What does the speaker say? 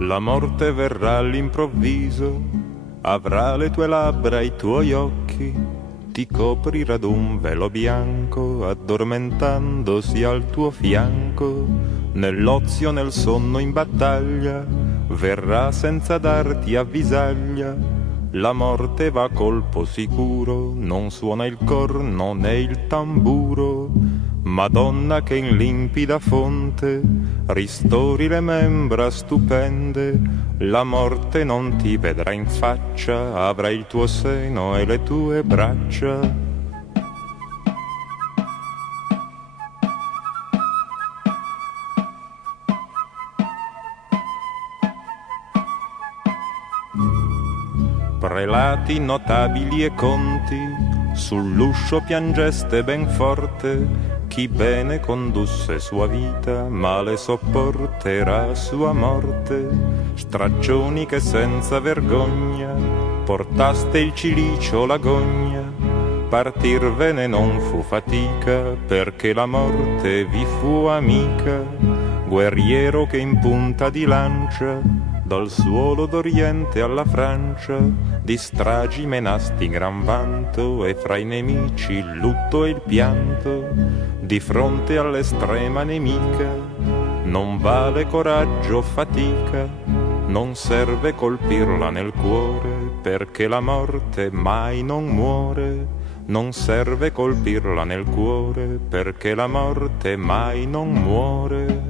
La morte verrà all'improvviso, avrà le tue labbra, i tuoi occhi, ti coprirà d'un velo bianco, addormentandosi al tuo fianco. Nell'ozio, nel sonno, in battaglia, verrà senza darti avvisaglia. La morte va a colpo sicuro, non suona il corno né il tamburo. Madonna che in limpida fonte ristori le membra stupende, la morte non ti vedrà in faccia, avrai il tuo seno e le tue braccia. Prelati notabili e conti, sull'uscio piangeste ben forte. Chi bene condusse sua vita, male sopporterà sua morte. Straccioni che senza vergogna portaste il cilicio, la gogna. Partirvene non fu fatica, perché la morte vi fu amica. Guerriero che in punta di lancia, dal suolo d'Oriente alla Francia, di stragi menasti gran vanto, e fra i nemici il lutto e il pianto. Di fronte all'estrema nemica non vale coraggio o fatica, non serve colpirla nel cuore, perché la morte mai non muore. Non serve colpirla nel cuore, perché la morte mai non muore.